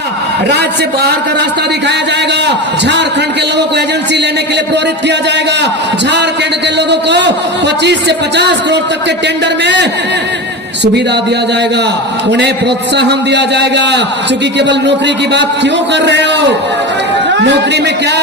राज्य से बाहर का रास्ता दिखाया जाएगा। झारखंड के लोगों को एजेंसी लेने के लिए प्रेरित किया जाएगा। झारखंड के लोगों को 25 से 50 करोड़ तक के टेंडर में सुविधा दिया जाएगा, उन्हें प्रोत्साहन दिया जाएगा। क्योंकि केवल नौकरी की बात क्यों कर रहे हो? नौकरी में क्या,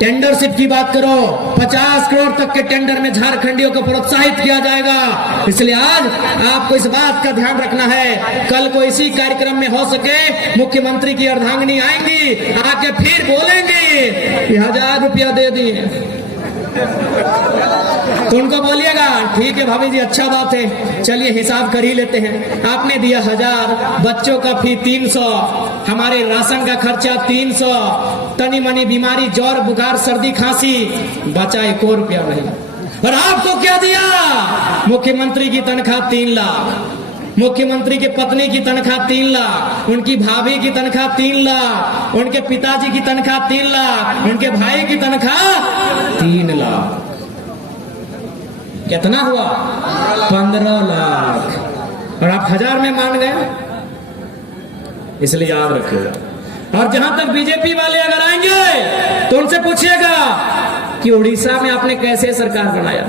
टेंडरशिप की बात करो। 50 करोड़ तक के टेंडर में झारखंडियों को प्रोत्साहित किया जाएगा। इसलिए आज आपको इस बात का ध्यान रखना है, कल को इसी कार्यक्रम में हो सके मुख्यमंत्री की अर्धांगिनी आएंगी, आके फिर बोलेंगी कि 1000 रुपया दे दिए, तो उनको बोलिएगा ठीक है भाभी जी, अच्छा बात है, चलिए हिसाब कर ही लेते हैं। आपने दिया 1000, बच्चों का फी 300, हमारे राशन का खर्चा 300, तनी मनी बीमारी ज्वर बुखार सर्दी खांसी बचा 1 रुपया नहीं। और आपको क्या दिया? मुख्यमंत्री की तनख्वाह 3 लाख, मुख्यमंत्री के पत्नी की तनख्वाह 3 लाख, उनकी भाभी की तनख्वाह 3 लाख, उनके पिताजी की तनख्वाह 3 लाख, उनके भाई की तनख्वाह 3 लाख। कितना हुआ? 15 लाख। और आप 1000 में मान गए। इसलिए याद रखिएगा। और जहां तक बीजेपी वाले अगर आएंगे तो उनसे पूछिएगा कि उड़ीसा में आपने कैसे सरकार बनाया।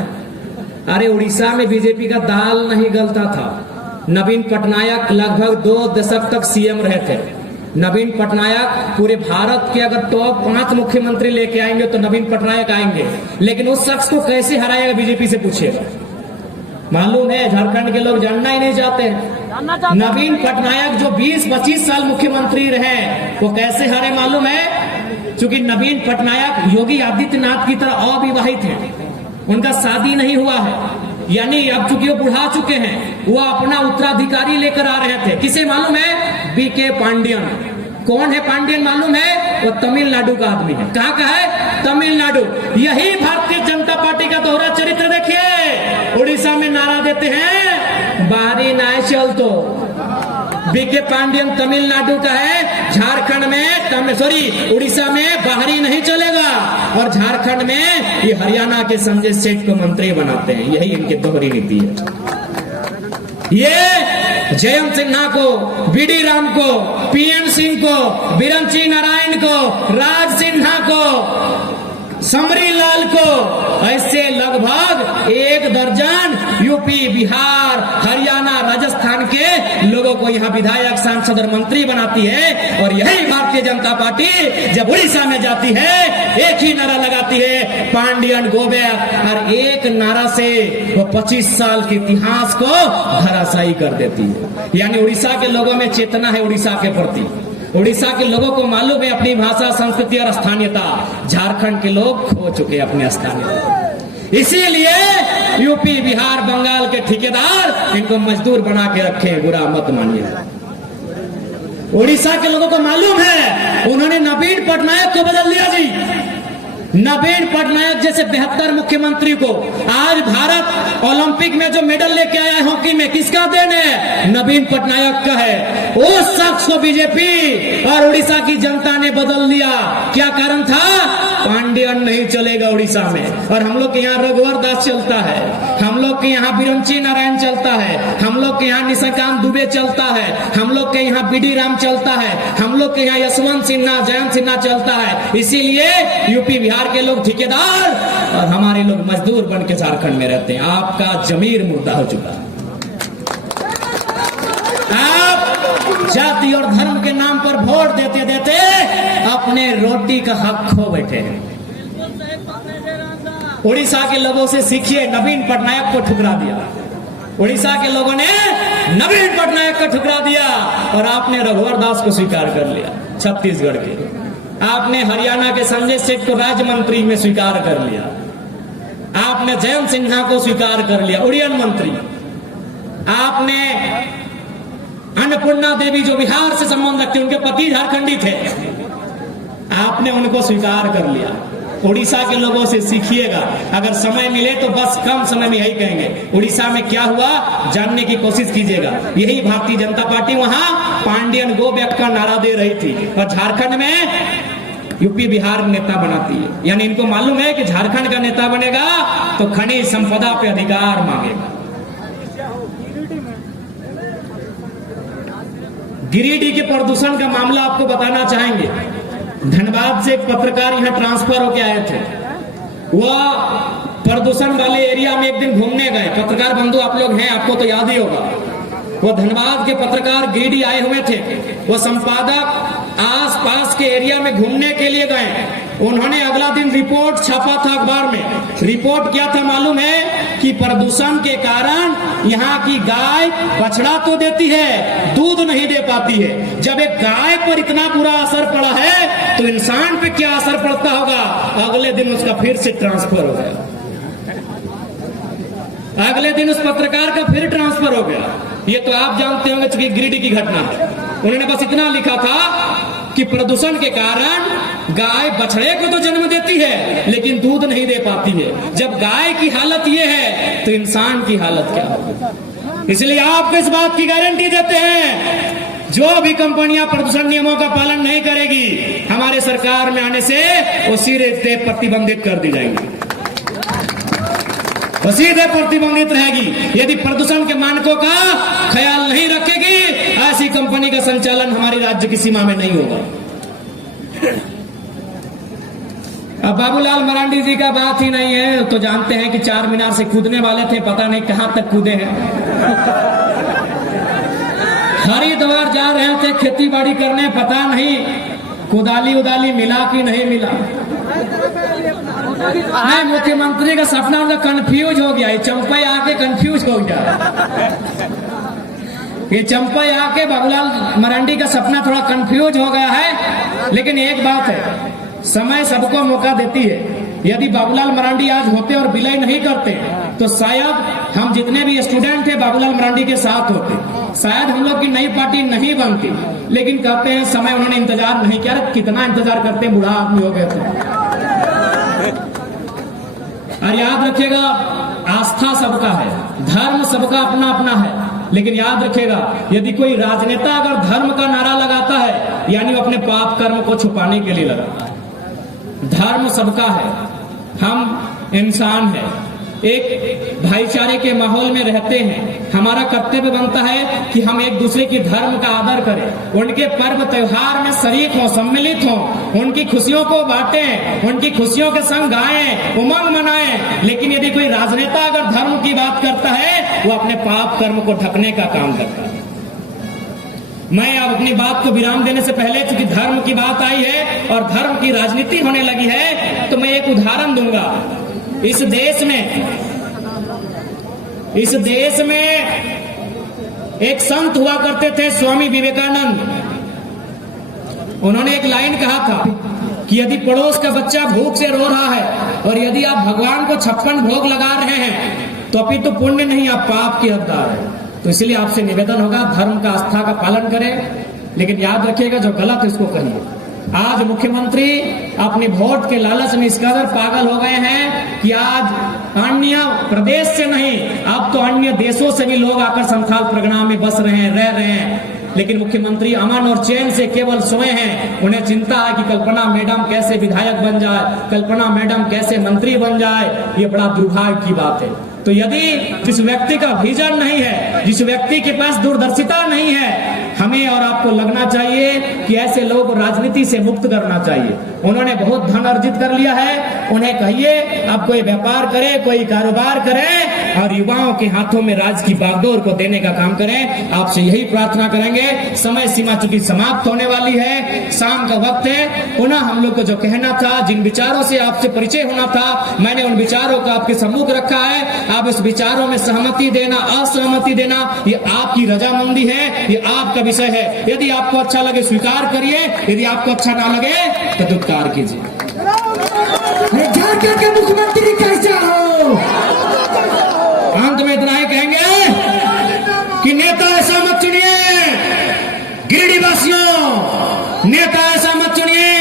अरे उड़ीसा में बीजेपी का दाल नहीं गलता था। नवीन पटनायक लगभग 2 दशक तक सीएम रहे थे। नवीन पटनायक पूरे भारत के अगर टॉप 5 मुख्यमंत्री लेके आएंगे तो नवीन पटनायक आएंगे, लेकिन उस शख्स को कैसे हराएगा बीजेपी से पूछिएगा। मालूम है, झारखंड के लोग जानना ही नहीं चाहते हैं। नवीन पटनायक जो 20-25 साल मुख्यमंत्री रहे वो कैसे हारे मालूम है? क्योंकि नवीन पटनायक योगी आदित्यनाथ की तरह अविवाहित हैं, उनका शादी नहीं हुआ है, यानी अब चूंकि वो बुढ़ा चुके हैं, वो अपना उत्तराधिकारी लेकर आ रहे थे। किसे मालूम है? बीके पांडियन। कौन है पांडियन मालूम है? वो तमिलनाडु का आदमी है। कहाँ का है? तमिलनाडु। यही भारतीय जनता पार्टी का दोहरा चरित्र देखिए। उड़ीसा में नारा देते हैं बाहरी नाय चल, तो बीके पांडियन तमिलनाडु का है, झारखंड में उड़ीसा में बाहरी नहीं चलेगा, और झारखंड में ये हरियाणा के संजय सेठ को मंत्री बनाते हैं। यही इनकी दोहरी नीति है। ये जयंत सिन्हा को, बीडी राम को, पीएन सिंह को, बिरंची नारायण को, राज सिन्हा को, समरी लाल को, ऐसे लगभग 1 दर्जन यूपी, बिहार, हरियाणा, राजस्थान के लोगों को यहाँ विधायक, सांसद और मंत्री बनाती है। और यही भारतीय जनता पार्टी जब उड़ीसा में जाती है एक ही नारा लगाती है, पांडियन गो बैक, और एक नारा से वो 25 साल के इतिहास को धराशायी कर देती है। यानी उड़ीसा के लोगों में चेतना है उड़ीसा के प्रति। उड़ीसा के लोगों को मालूम है अपनी भाषा, संस्कृति और स्थानीयता। झारखंड के लोग खो चुके अपने स्थानीयता। इसीलिए यूपी, बिहार, बंगाल के ठेकेदार इनको मजदूर बना के रखे, बुरा मत मानिए। उड़ीसा के लोगों को मालूम है, उन्होंने नवीन पटनायक को बदल दिया जी। नवीन पटनायक जैसे 72 मुख्यमंत्री को आज भारत ओलंपिक में जो मेडल लेके आया है हॉकी में, किसका देन है? नवीन पटनायक का है। उस शख्स को बीजेपी और उड़ीसा की जनता ने बदल दिया। क्या कारण था? पांडियन नहीं चलेगा उड़ीसा में। और हम लोग के यहाँ रघुवर दास चलता है, हम लोग के यहाँ बिरंची नारायण चलता है, हम लोग के यहाँ निशिकांत दुबे चलता है, हम लोग के यहाँ बीडी राम चलता है, हम लोग के यहाँ यशवंत सिन्हा, जयंत सिन्हा चलता है। इसीलिए यूपी बिहार के लोग ठेकेदार और हमारे लोग मजदूर बन के झारखंड में रहते हैं। आपका जमीर मुर्दा हो चुका है। आप जाति और धर्म के नाम पर वोट देते देते अपने रोटी का हक खो बैठे हैं। उड़ीसा के लोगों से सीखिए, नवीन पटनायक को ठुकरा दिया। उड़ीसा के लोगों ने नवीन पटनायक को ठुकरा दिया और आपने रघुवर दास को स्वीकार कर लिया छत्तीसगढ़ के। आपने हरियाणा के संजय सेठ को राज्य मंत्री में स्वीकार कर लिया। आपने जयंत सिन्हा को स्वीकार कर लिया उड़ियन मंत्री। आपने अन्नपूर्णा देवी जो बिहार से संबंध रखते, उनके पति झारखंडी थे, आपने उनको स्वीकार कर लिया। उड़ीसा के लोगों से सीखिएगा। अगर समय मिले तो बस कम समय में यही कहेंगे, उड़ीसा में क्या हुआ जानने की कोशिश कीजिएगा। यही भारतीय जनता पार्टी वहां पांडियन गो बैक का नारा दे रही थी, और झारखंड में यूपी बिहार नेता बनाती है। यानी इनको मालूम है कि झारखंड का नेता बनेगा तो खनिज संपदा पे अधिकार मांगेगा। गिरिडीह के प्रदूषण का मामला आपको बताना चाहेंगे। धनबाद से एक पत्रकार यहाँ ट्रांसफर होके आए थे। वह प्रदूषण वाले एरिया में एक दिन घूमने गए। पत्रकार बंधु आप लोग हैं, आपको तो याद ही होगा। वो धनबाद के पत्रकार गिरिडीह आए हुए थे। वो संपादक आस पास के एरिया में घूमने के लिए गए। उन्होंने अगला दिन रिपोर्ट छापा था अखबार में। रिपोर्ट क्या था मालूम है कि प्रदूषण के कारण यहाँ की गाय बछड़ा तो देती है, दूध नहीं दे पाती है। जब एक गाय पर इतना बुरा असर पड़ा है तो इंसान पे क्या असर पड़ता होगा। अगले दिन उसका फिर से ट्रांसफर हो गया। अगले दिन उस पत्रकार का फिर ट्रांसफर हो गया। ये तो आप जानते होंगे कि गिरिडीह की घटना है। उन्होंने बस इतना लिखा था कि प्रदूषण के कारण गाय बछड़े को तो जन्म देती है लेकिन दूध नहीं दे पाती है। जब गाय की हालत ये है तो इंसान की हालत क्या होगी। इसलिए आपको इस बात की गारंटी देते हैं, जो भी कंपनियां प्रदूषण नियमों का पालन नहीं करेगी, हमारे सरकार में आने से वो सीधे प्रतिबंधित कर दी जाएंगी, वो सीधे प्रतिबंधित रहेगी। यदि प्रदूषण के मानकों का ख्याल नहीं रखेगी, ऐसी कंपनी का संचालन हमारे राज्य की सीमा में नहीं होगा। अब बाबूलाल मरांडी जी का बात ही नहीं है। तो जानते हैं कि 4 मीनार से कूदने वाले थे, पता नहीं कहां तक कूदे हैं। हरिद्वार जा रहे थे खेती बाड़ी करने, पता नहीं कुदाली उदाली मिला कि नहीं मिला। नहीं, मुख्यमंत्री का सपना उनका कंफ्यूज हो गया। ये चंपई आके कंफ्यूज हो गया। ये चंपई आके बाबूलाल मरांडी का सपना थोड़ा कंफ्यूज हो गया है। लेकिन एक बात है, समय सबको मौका देती है। यदि बाबूलाल मरांडी आज होते और विलय नहीं करते तो शायद हम जितने भी स्टूडेंट थे बाबूलाल मरांडी के साथ होते, शायद हम लोग की नई पार्टी नहीं बनती। लेकिन कहते हैं समय उन्होंने इंतजार नहीं किया। कितना इंतजार करते, बुढ़ा आदमी हो गए थे। और याद रखिएगा, आस्था सबका है, धर्म सबका अपना अपना है। लेकिन याद रखिएगा, यदि कोई राजनेता अगर धर्म का नारा लगाता है यानी वो अपने पाप कर्म को छुपाने के लिए लगाता है। धर्म सबका है, हम इंसान हैं, एक भाईचारे के माहौल में रहते हैं। हमारा कर्तव्य बनता है कि हम एक दूसरे की धर्म का आदर करें, उनके पर्व त्योहार में शरीक हों, सम्मिलित हों, उनकी खुशियों को बांटें, उनकी खुशियों के संग गाएं, उमंग मनाएं। लेकिन यदि कोई राजनेता अगर धर्म की बात करता है, वो अपने पाप कर्म को ढकने का काम करता है। मैं अब अपनी बात को विराम देने से पहले, चूंकि धर्म की बात आई है और धर्म की राजनीति होने लगी है, तो मैं एक उदाहरण दूंगा। इस देश में एक संत हुआ करते थे, स्वामी विवेकानंद। उन्होंने एक लाइन कहा था कि यदि पड़ोस का बच्चा भूख से रो रहा है और यदि आप भगवान को 56 भोग लगा रहे हैं तो अभी तो पुण्य नहीं, आप पाप की हकदार है। तो इसलिए आपसे निवेदन होगा, धर्म का आस्था का पालन करें। लेकिन याद रखिएगा, जो गलत है उसको कहिए। आज मुख्यमंत्री अपने वोट के लालच में इस कदर पागल हो गए हैं कि आज अन्य प्रदेश से नहीं, अब तो अन्य देशों से भी लोग आकर संथाल परगना में बस रहे हैं, रह रहे हैं। लेकिन मुख्यमंत्री अमन और चैन से केवल सोए हैं। उन्हें चिंता है कि कल्पना मैडम कैसे विधायक बन जाए, कल्पना मैडम कैसे मंत्री बन जाए। ये बड़ा दुर्भाग्य की बात है। तो यदि जिस व्यक्ति का विजन नहीं है, जिस व्यक्ति के पास दूरदर्शिता नहीं है, हमें और आपको लगना चाहिए कि ऐसे लोगों को राजनीति से मुक्त करना चाहिए। उन्होंने बहुत धन अर्जित कर लिया है, उन्हें कहिए अब कोई व्यापार करे, कोई कारोबार करे और युवाओं के हाथों में राज की बागडोर को देने का काम करें। आपसे यही प्रार्थना करेंगे। समय सीमा चूंकि समाप्त होने वाली है, शाम का वक्त है। पुनः हम लोग को जो कहना था, जिन विचारों से आपसे परिचय होना था, मैंने उन विचारों को आपके सम्मुख रखा है। आप इस विचारों में सहमति देना, असहमति देना, ये आपकी रजामंदी है, ये आपका विषय है। यदि आपको अच्छा लगे स्वीकार करिए, यदि आपको अच्छा ना लगे तो दुत्कार कीजिए। झारखंड के मुख्यमंत्री कैसे हो? अंत में इतना ही कहेंगे कि नेता ऐसा मत चुनिए, गिरिडीह वासियों, नेता ऐसा मत चुनिए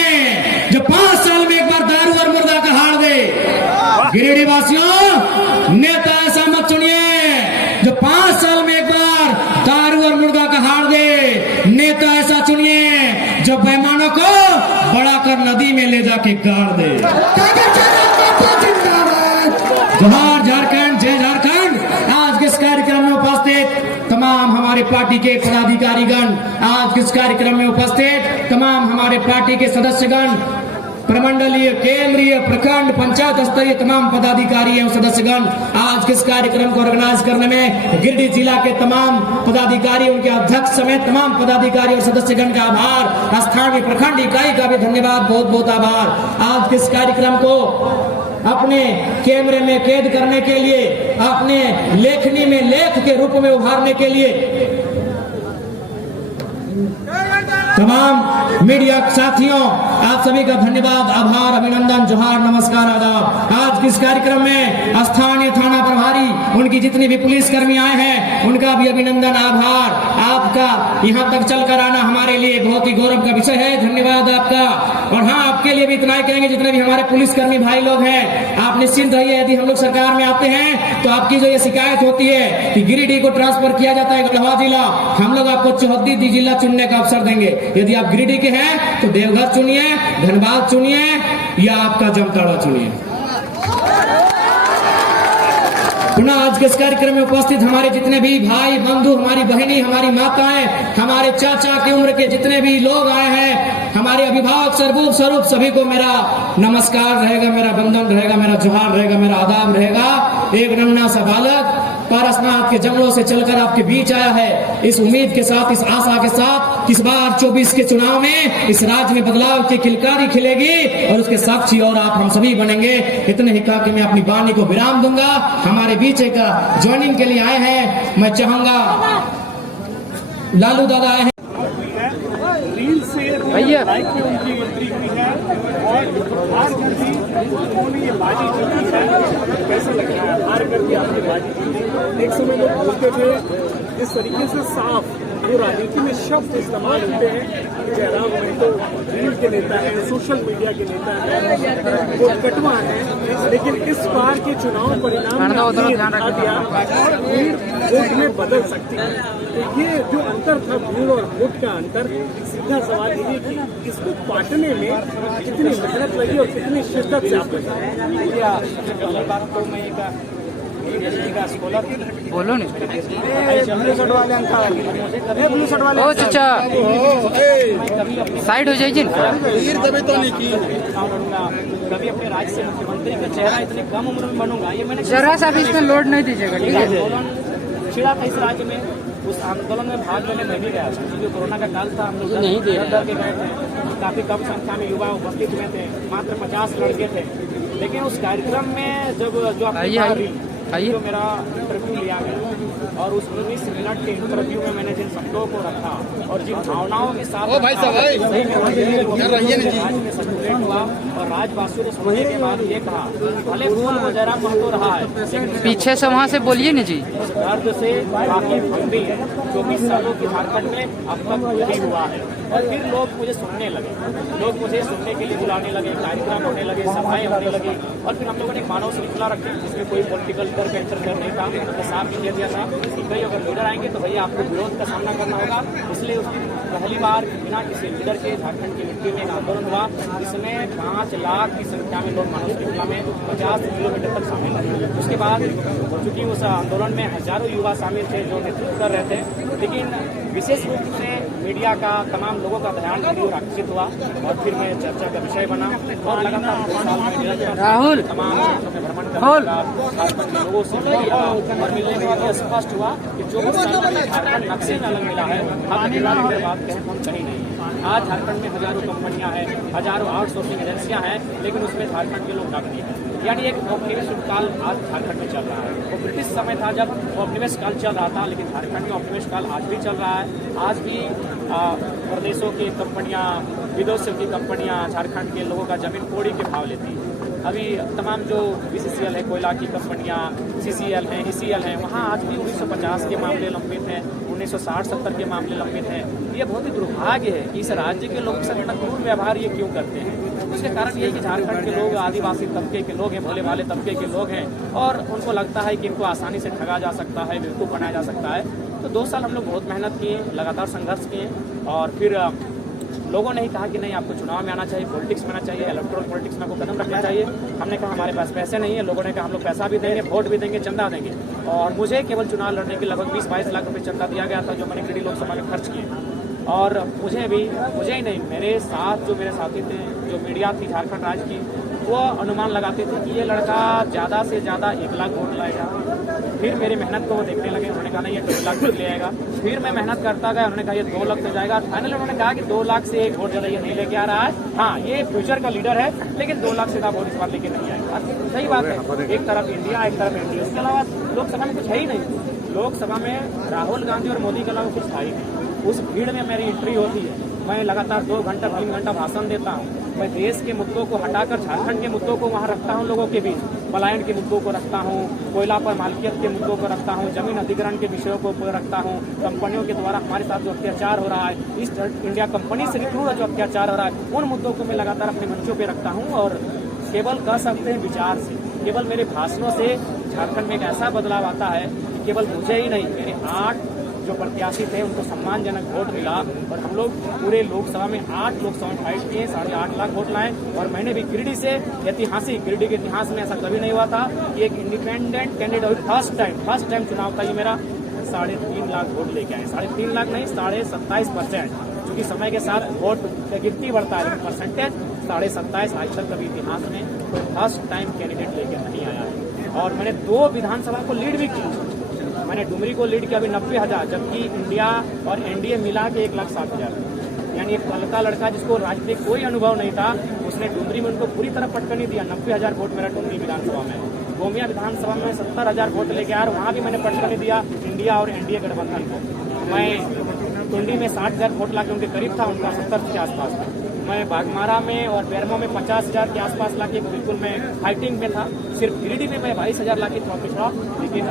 जो 5 साल में एक बार दारू और मुर्गा का हार दे। गिरिडीह वासियों, नेता ऐसा मत चुनिए जो 5 साल में एक बार दारू और मुर्गा का हार दे। नेता ऐसा चुनिए जो बेईमानों को बड़ा कर नदी में ले जाके गाड़ दे। जोहार झारखंड, जय झारखंड। आज के इस कार्यक्रम में उपस्थित तमाम हमारे हमारे पार्टी के पदाधिकारीगण, आज इस कार्यक्रम में उपस्थित तमाम हमारे पार्टी के सदस्यगण, प्रमंडलीय, केंद्रीय, प्रखंड, पंचायत स्तरीय तमाम पदाधिकारी एवं सदस्यगण, आज किस कार्यक्रम को ऑर्गेनाइज करने में गिरिडीह जिला के तमाम पदाधिकारी, उनके अध्यक्ष समेत तमाम पदाधिकारी और सदस्यगण का आभार, स्थानीय प्रखंड इकाई का भी धन्यवाद, बहुत बहुत आभार। आज किस कार्यक्रम को अपने कैमरे में कैद करने के लिए, अपने लेखनी में लेख के रूप में उभारने के लिए तमाम मीडिया साथियों, आप सभी का धन्यवाद, आभार, अभिनंदन, जोहार, नमस्कार, आदाब। आज इस कार्यक्रम में स्थानीय थाना प्रभारी, उनकी जितने भी पुलिसकर्मी आए हैं, उनका भी अभिनंदन, आभार। आपका यहाँ तक चलकर आना हमारे लिए बहुत ही गौरव का विषय है, धन्यवाद आपका। और हाँ, आपके लिए भी इतना ही कहेंगे, जितने भी हमारे पुलिसकर्मी भाई लोग हैं, आप निश्चिंत रहिए, यदि हम लोग सरकार में आते हैं तो आपकी जो ये शिकायत होती है कि गिरिडीह को ट्रांसफर किया जाता है गढ़वा जिला, हम लोग आपको 34 जिला चुनने का अवसर देंगे। यदि आप गिरिडीह के हैं तो देवघर चुनिए, धनबाद चुनिए या आपका जामताड़ा चुनिए। पुनः आज के इस कार्यक्रम में उपस्थित हमारे जितने भी भाई बंधु, हमारी बहनी, हमारी माताएं, हमारे चाचा की उम्र के जितने भी लोग आए हैं, हमारे अभिभावक स्वरूप सभी को मेरा नमस्कार रहेगा, मेरा बंधन रहेगा, मेरा जोहार रहेगा, मेरा आदाब रहेगा। एक नन्हा सा बालक पारसनाथ के जंगलों से चलकर आपके बीच आया है, इस उम्मीद के साथ, इस आशा के साथ, इस बार 24 के चुनाव में इस राज्य में बदलाव की किलकारी खिलेगी और उसके साक्षी और आप हम सभी बनेंगे। इतने ही कहा कि मैं अपनी वाणी को विराम दूंगा। हमारे बीच एक ज्वाइनिंग के लिए आए हैं, मैं चाहूंगा लालू दादा आए हैं। रील से लाइक पे उनकी एंट्री हुई है और हार कर भी उन्होंने ये बाजी जीती है। कैसा लग रहा है हार करके आपने बाजी जीती? एक समय लोग बोलते थे इस तरीके से साफ, वो राजनीति में शब्द इस्तेमाल होते हैं। जयराम भाई तो रील के नेता है, सोशल मीडिया के नेता है, वो कटवा है, लेकिन इस बार के चुनाव परिणाम ने दिखा दिया और भीड़ वोट में बदल सकती है। तो ये जो अंतर था भीड़ और वोट का अंतर, सीधा सवाल ये कि इसको पाटने में कितनी मेहनत लगी और कितनी शिद्दत से आप बोलो नहीं ओ चाचा साइड हो जाइए कभी अपने राज्य से मुख्यमंत्री का चेहरा इतनी कम उम्र में बनूंगा, ये मैंने जरा सा भी इसमें लोड नहीं दीजिएगा, ठीक है। छिड़ा था इस राज्य में, उस आंदोलन में भाग लेने मैं भी गया था, क्योंकि कोरोना का काल था, हम लोग नहीं डर के गए थे। काफी कम संख्या में युवा उपस्थित हुए थे, मात्र 50 लड़के थे। लेकिन उस कार्यक्रम में जब जो मेरा इंटरव्यू लिया गया और उस 19 मिनट के इंटरव्यू में मैंने जिन शब्दों को रखा और जिन भावनाओं के साथ हुआ और राजवासियों को समझने के बाद ये कहा, भले फोन वगैरह महत्व रहा है, पीछे से वहाँ से बोलिए ना जी, उस दर्द से काफी भंगी है। 24 सालों के झारखंड में अब तक नहीं हुआ है। और फिर लोग मुझे सुनने लगे, लोग मुझे सुनने के लिए बुलाने लगे, कार्यक्रम होने लगे, सभाएं होने लगी। और फिर हम लोगों ने मानव श्रृंखला रखी, जिसमें कोई पॉलिटिकल डर का इंटरफेयर नहीं था। तो साफ भी कह दिया था कि भाई अगर लीडर आएंगे तो भैया आपको विरोध का सामना करना होगा। इसलिए उस दिन पहली बार बिना किसी लीडर के झारखंड की मिट्टी में एक आंदोलन हुआ, जिसमें 5 लाख की संख्या में लोग मानव श्रृंखला में 50 किलोमीटर तक शामिल हुए। उसके बाद चूंकि उस आंदोलन में हजारों युवा शामिल थे जो नेतृत्व कर रहे थे, लेकिन विशेष रूप से मीडिया का तमाम लोगों का ध्यान मेरी ओर आकर्षित हुआ और फिर मैं चर्चा का विषय बना और लगातार 2 साल में निरंतर तमाम क्षेत्रों में भ्रमण करने लोगों से मिला और मिलने के बाद स्पष्ट हुआ कि 24 साल में झारखंड नक्शे में अलग मिला है। हम बात कहें हम कहीं नहीं। आज झारखंड में हजारों कंपनियां हैं, हजारों आउटसोर्सिंग एजेंसियां हैं, लेकिन उसमें झारखंड के लोग नौकरी है। यानी एक औपनिवेश काल आज झारखंड में चल रहा है। वो ब्रिटिश समय था जब औपनिवेश काल चल रहा था, लेकिन झारखंड में औपनिवेश काल आज भी चल रहा है। आज भी प्रदेशों की कंपनियां, विदेशों की कंपनियां झारखंड के लोगों का जमीन कोड़ी के भाव लेती है। अभी तमाम जो BCCL है, कोयला की कंपनियां, CCL हैं, ECL हैं, वहाँ आज भी 1950 के मामले लंबित हैं, 1960-70 के मामले लंबित हैं। ये बहुत ही दुर्भाग्य है कि इस राज्य के लोगों से इतना क्रूर व्यवहार ये क्यों करते हैं। उसके कारण ये कि झारखंड के लोग आदिवासी तबके के लोग हैं, भोले वाले तबके के लोग हैं और उनको लगता है कि इनको आसानी से ठगा जा सकता है, बेवकूफ़ बनाया जा सकता है। तो 2 साल हम लोग बहुत मेहनत किए, लगातार संघर्ष किए और फिर लोगों ने ही कहा कि नहीं, आपको चुनाव में आना चाहिए, पॉलिटिक्स में आना चाहिए, इलेक्ट्रल पॉलिटिक्स में आपको कदम रखना चाहिए। हमने कहा हमारे पास पैसे नहीं है। लोगों ने कहा हम लोग पैसा भी देंगे, वोट भी देंगे, चंदा देंगे। और मुझे केवल चुनाव लड़ने के लगभग 20-22 लाख रुपए चंदा दिया गया था, जो मैंने गिरिडीह लोकसभा में खर्च किए। और मुझे ही नहीं, मेरे साथ जो मेरे साथी थे, जो मीडिया थी झारखंड राज्य की, वो अनुमान लगाते थे कि ये लड़का ज़्यादा से ज़्यादा 1 लाख वोट लाएगा। फिर मेरी मेहनत को वो देखने लगे, उन्होंने कहा नहीं, ये 2 लाख वोट ले आएगा। फिर मैं मेहनत करता गया, उन्होंने कहा ये 2 लाख हो जाएगा। फाइनली उन्होंने कहा कि 2 लाख से 1 वोट ज़्यादा ये नहीं लेके आ रहा है। हाँ, ये फ्यूचर का लीडर है, लेकिन 2 लाख से ज़्यादा वोट इस बार लेके नहीं आएगा। सही बात है, एक तरफ इंडिया, एक तरफ एनडीए, इसके अलावा लोकसभा में कुछ है ही नहीं। लोकसभा में राहुल गांधी और मोदी के अलावा कुछ था ही नहीं। उस भीड़ में मेरी एंट्री होती है, मैं लगातार 2 घंटा 3 घंटा भाषण देता हूँ। मैं देश के मुद्दों को हटाकर झारखंड के मुद्दों को वहाँ रखता हूँ, लोगों के बीच पलायन के मुद्दों को रखता हूँ, कोयला पर मालिकियत के मुद्दों को रखता हूँ, जमीन अधिग्रहण के विषयों को रखता हूँ, कंपनियों के द्वारा हमारे साथ जो अत्याचार हो रहा है, ईस्ट इंडिया कंपनी से रिक्रूट जो अत्याचार हो रहा है, उन मुद्दों को मैं लगातार अपने मंचों पर रखता हूँ। और केवल कह सकते हैं विचार से, केवल मेरे भाषणों से झारखंड में एक ऐसा बदलाव आता है कि केवल मुझे ही नहीं, मेरे 8 जो प्रत्याशी थे उनको सम्मानजनक वोट मिला। और हम लोग पूरे लोकसभा में 8 लोकसभा में फाइट किए, 8.5 लाख वोट लाए। और मैंने भी गिरिडीह से, ऐतिहासिक गिरिडीह के इतिहास में ऐसा कभी नहीं हुआ था कि एक इंडिपेंडेंट कैंडिडेट फर्स्ट टाइम चुनाव था ये मेरा, 3.5 लाख वोट लेके आए। 3.5 लाख नहीं, 27%, क्योंकि समय के साथ वोट गिनती बढ़ता है, लेकिन परसेंटेज 27.5 आज तक कभी इतिहास में फर्स्ट टाइम कैंडिडेट लेके नहीं आया है। और मैंने 2 विधानसभा को लीड भी की। मैंने डुमरी को लीड किया अभी 90,000, जबकि इंडिया और एनडीए मिला के 1,60,000। यानी एक हल्का लड़का जिसको राजनीतिक कोई अनुभव नहीं था, उसने डुमरी में उनको पूरी तरह पटकनी दिया। 90,000 वोट मेरा डुमरी विधानसभा में। गोमिया विधानसभा में 70,000 वोट लेके आया, वहाँ भी मैंने पटकनी दिया इंडिया और एनडीए गठबंधन को। मैं टुंडी में 60,000 वोट लाके उनके करीब था, उनका 70 के आसपास था। मैं बागमारा में और बेरमो में 50,000 के आसपास लाके बिल्कुल मैं फाइटिंग में था। सिर्फ गिरिडीह में मैं 22,000 लाके पिछड़ा। लेकिन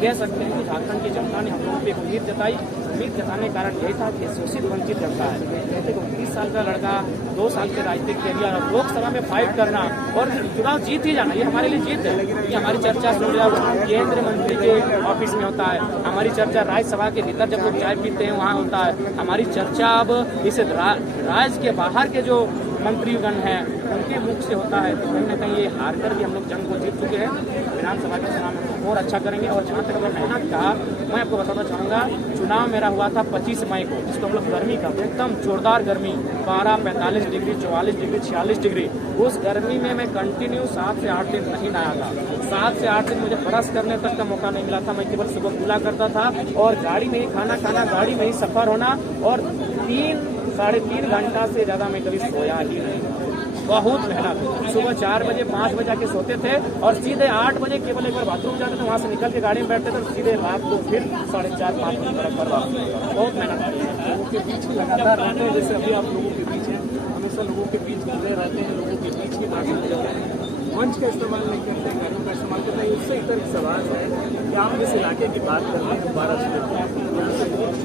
कह सकते हैं कि झारखंड की जनता ने हम लोगों पर उम्मीद जताई। उम्मीद जताने का कारण यही था कि शोषित वंचित जनता है। कहते कि 29 साल का लड़का, 2 साल के राजनीतिक कैरियर और लोकसभा में फाइट करना और चुनाव जीत ही जाना, ये हमारे लिए जीत है। ये हमारी चर्चा केंद्रीय मंत्री के ऑफिस में होता है, हमारी चर्चा राज्यसभा के भीतर जब लोग चाय पीते हैं वहाँ होता है, हमारी चर्चा अब इस राज्य के बाहर के जो मंत्रीगण हैं उनके मुख से होता है। तो कहीं ना कहीं ये हार कर भी हम लोग जंग को जीत चुके हैं। विधानसभा के चुनाव में और अच्छा करेंगे। और जहाँ तक अगर मेहनत का, मैं आपको बताना चाहूँगा, चुनाव मेरा हुआ था 25 मई को, जिसको हम लोग गर्मी का, एकदम जोरदार गर्मी, 12, 45 डिग्री, 44 डिग्री, 46 डिग्री, उस गर्मी में मैं कंटिन्यू 7 से 8 दिन नहीं नहाया था। 7 से 8 दिन मुझे ब्रश करने तक का मौका नहीं मिला था। मैं केवल सुबह कूला करता था और गाड़ी में ही खाना खाना, गाड़ी में ही सफर होना, और 3-3.5 घंटा से ज़्यादा मैं कभी सोया ही नहीं। बहुत मेहनत। सुबह 4 बजे 5 बजे आके सोते थे और सीधे 8 बजे केवल एक बार बाथरूम जाते थे, वहाँ से निकल के गाड़ी में बैठते थे, सीधे रात को फिर 4:30-5 बजे तक पर बहुत मेहनत है। लोगों के बीच लगातार रहते हैं, जैसे अभी आप लोगों के बीच हैं, हमेशा लोगों के बीच खड़े रहते हैं, लोगों के बीच ही भाषण देते हैं, मंच का इस्तेमाल नहीं करते, घरों का इस्तेमाल करते हैं। उससे एक सवाल है कि आप जिस इलाके की बात कर रहे हैं 12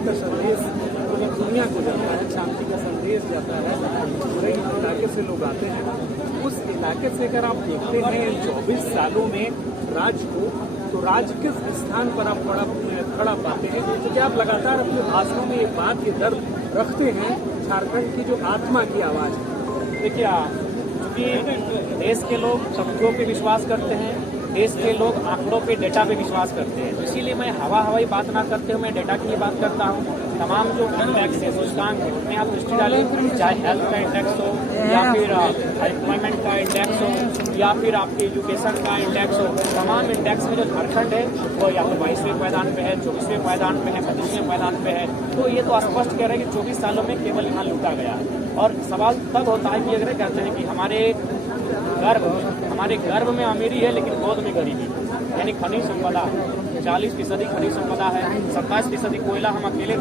का संदेश दुनिया को जाता है, शांति का संदेश जाता है, पूरे इलाके से लोग आते हैं। उस इलाके से अगर आप देखते हैं 24 सालों में राज्य को, तो राज्य किस स्थान पर आप खड़ा पाते हैं? तो क्या आप लगातार अपने भाषणों में एक बात, ये दर्द रखते हैं झारखंड की जो आत्मा की आवाज़ है? देखिए, क्योंकि देश के लोग शब्दों पे विश्वास करते हैं, देश के लोग आंकड़ों पे, डेटा पे विश्वास करते हैं। तो इसीलिए मैं हवाई बात ना करते हुए मैं डेटा की बात करता हूँ। तमाम जो इंडेक्स है, सूचकांक है, उनमें आप दृष्टि डालें, चाहे हेल्थ का इंडेक्स हो या फिर एम्प्लॉयमेंट का इंडेक्स हो या फिर आपके एजुकेशन का इंडेक्स हो, तमाम इंडेक्स में जो झारखंड है वो या तो 22वें पायदान पे है, 24वें पायदान पे है, 25वें पायदान पे है। तो ये तो स्पष्ट कह रहे हैं कि 24 सालों में केवल यहाँ लूटा गया है। और सवाल तब होता है कि अगर कहते हैं कि हमारे गर्भ में अमीरी है लेकिन गोद में गरीबी, यानी खनिज संपदा 40% खनिज संपदा है, 27% कोयला हम अकेले